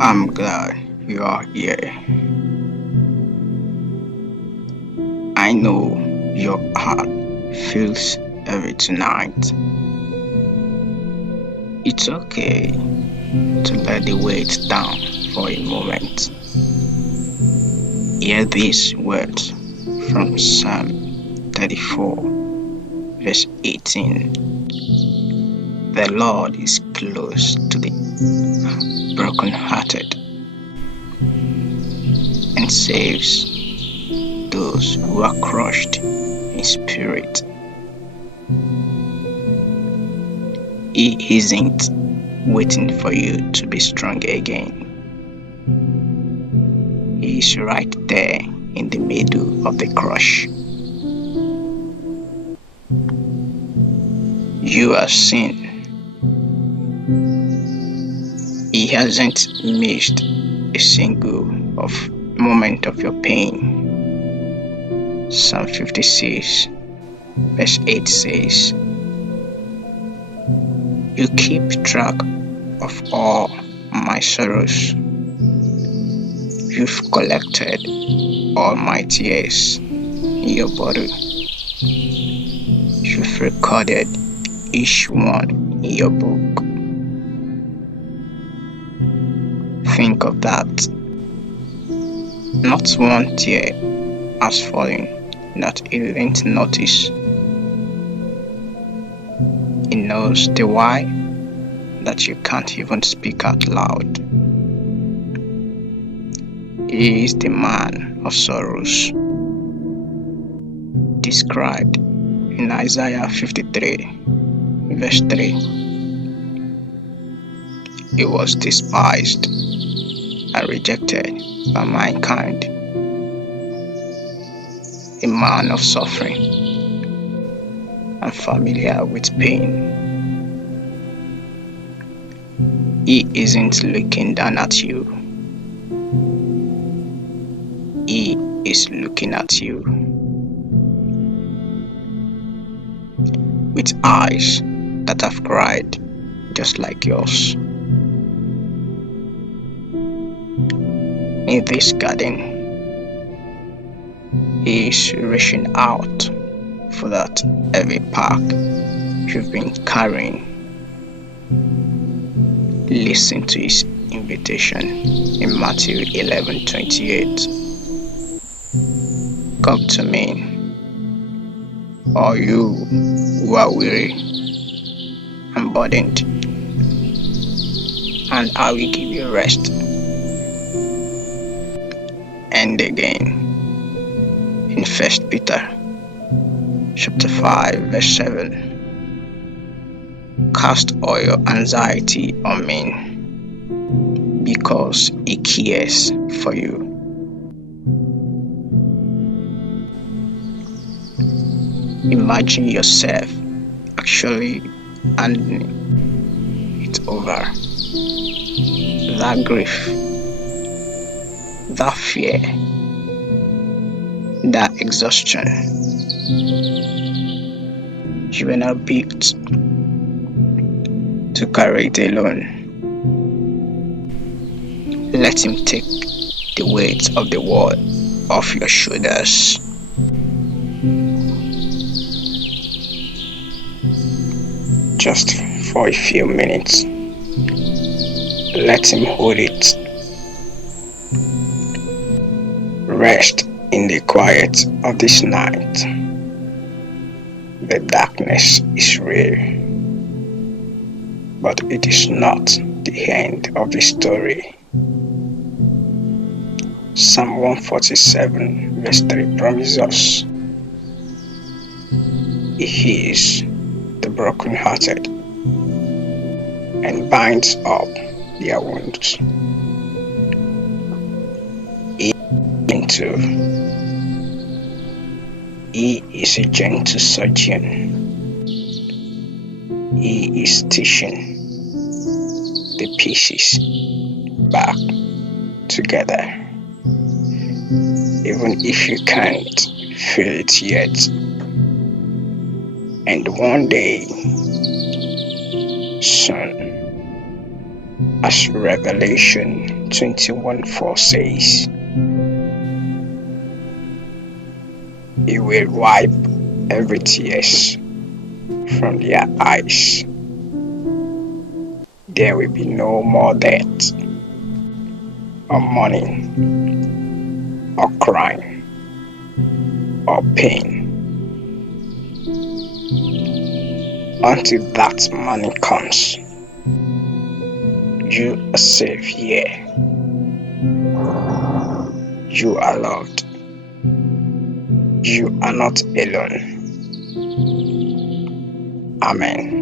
I'm glad you are here. I know your heart feels heavy tonight. It's okay to let the weight down for a moment. Hear these words from Psalm 34, verse 18. The Lord is close to the brokenhearted and saves those who are crushed in spirit. He isn't waiting for you to be strong again. He is right there in the middle of the crush. You have seen. He hasn't missed a single moment of your pain. Psalm 56, verse 8 says, You keep track of all my sorrows. You've collected all my tears in your body. You've recorded each one in your book. Think of that. Not one tear has fallen that he didn't notice. He knows the why that you can't even speak out loud. He is the man of sorrows, described in Isaiah 53, verse 3. He was despised and rejected by mankind, a man of suffering and familiar with pain. He isn't looking down at you. He is looking at you with eyes that have cried just like yours. In this garden, He is reaching out for that heavy pack you've been carrying. Listen to His invitation in Matthew 11:28. Come to me, all you who are weary and burdened, and I will give you rest. And again, in 1 Peter chapter 5, verse 7, cast all your anxiety on me, because He cares for you. Imagine yourself actually handing it over. That grief, that fear, that exhaustion. You were not built to carry it alone. Let Him take the weight of the world off your shoulders. Just for a few minutes, let Him hold it. Rest in the quiet of this night. The darkness is real, but it is not the end of the story. Psalm 147, verse 3 promises us He heals the brokenhearted and binds up their wounds. He is a gentle surgeon. He is stitching the pieces back together, even if you can't feel it yet. And one day soon. As Revelation 21:4 says, He will wipe every tears from their eyes. There will be no more death, or mourning, or crying, or pain. Until that morning comes, you are safe here. You are loved. You are not alone. Amen.